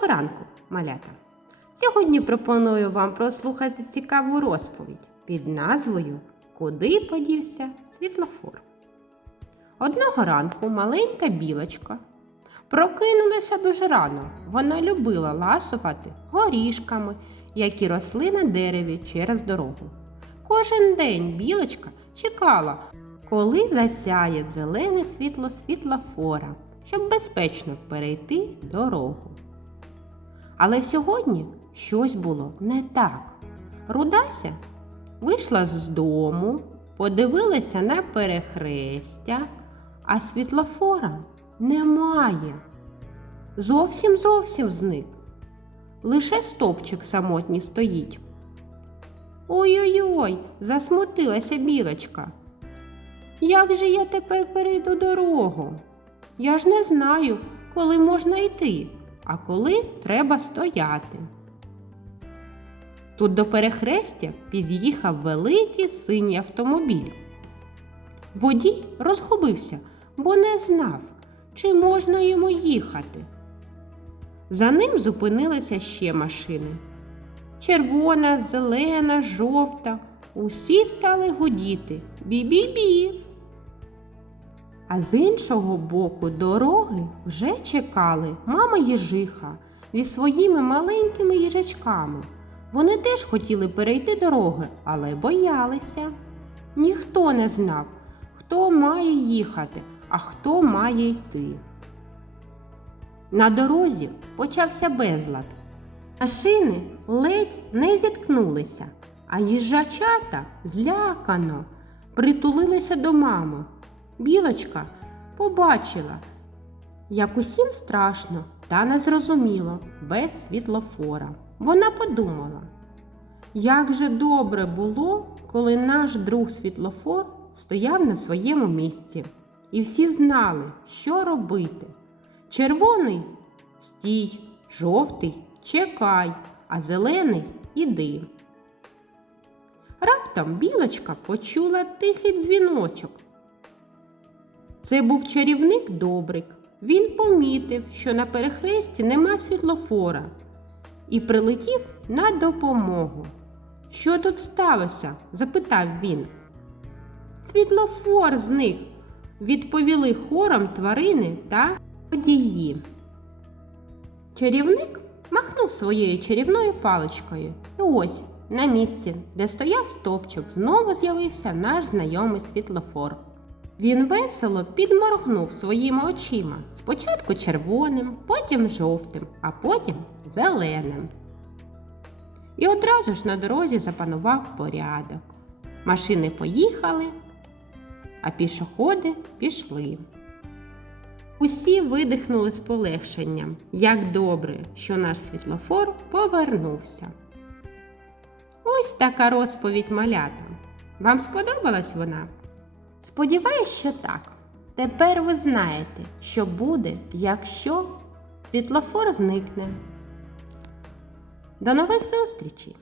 Доброго ранку, малята! Сьогодні пропоную вам прослухати цікаву розповідь під назвою Куди подівся світлофор. Одного ранку маленька білочка прокинулася дуже рано. Вона любила ласувати горішками, які росли на дереві через дорогу. Кожен день білочка чекала, коли засяє зелене світло світлофора, щоб безпечно перейти дорогу. Але сьогодні щось було не так. Рудася вийшла з дому, подивилася на перехрестя, а світлофора немає. Зовсім зовсім зник. Лише стопчик самотній стоїть. Ой-ой-ой, засмутилася білочка. Як же я тепер перейду дорогу? Я ж не знаю, коли можна йти, а коли треба стояти. Тут до перехрестя під'їхав великий синій автомобіль. Водій розгубився, бо не знав, чи можна йому їхати. За ним зупинилися ще машини. Червона, зелена, жовта. Усі стали гудіти. Бі-бі-бі. А з іншого боку дороги вже чекали мама їжиха зі своїми маленькими їжачками. Вони теж хотіли перейти дороги, але боялися. Ніхто не знав, хто має їхати, а хто має йти. На дорозі почався безлад. Машини ледь не зіткнулися, а їжачата злякано притулилися до мами. Білочка побачила, як усім страшно та незрозуміло без світлофора. Вона подумала, як же добре було, коли наш друг світлофор стояв на своєму місці, і всі знали, що робити. Червоний стій, жовтий чекай, а зелений іди. Раптом білочка почула тихий дзвіночок. Це був чарівник Добрик. Він помітив, що на перехресті нема світлофора, і прилетів на допомогу. Що тут сталося? запитав він. Світлофор зник, відповіли хором тварини та водії. Чарівник махнув своєю чарівною паличкою. І ось на місці, де стояв стопчик, знову з'явився наш знайомий світлофор. Він весело підморгнув своїми очима, спочатку червоним, потім жовтим, а потім зеленим. І одразу ж на дорозі запанував порядок. Машини поїхали, а пішоходи пішли. Усі видихнули з полегшенням. Як добре, що наш світлофор повернувся. Ось така розповідь малята. Вам сподобалась вона? Сподіваюсь, що так. Тепер ви знаєте, що буде, якщо світлофор зникне. До нових зустрічей!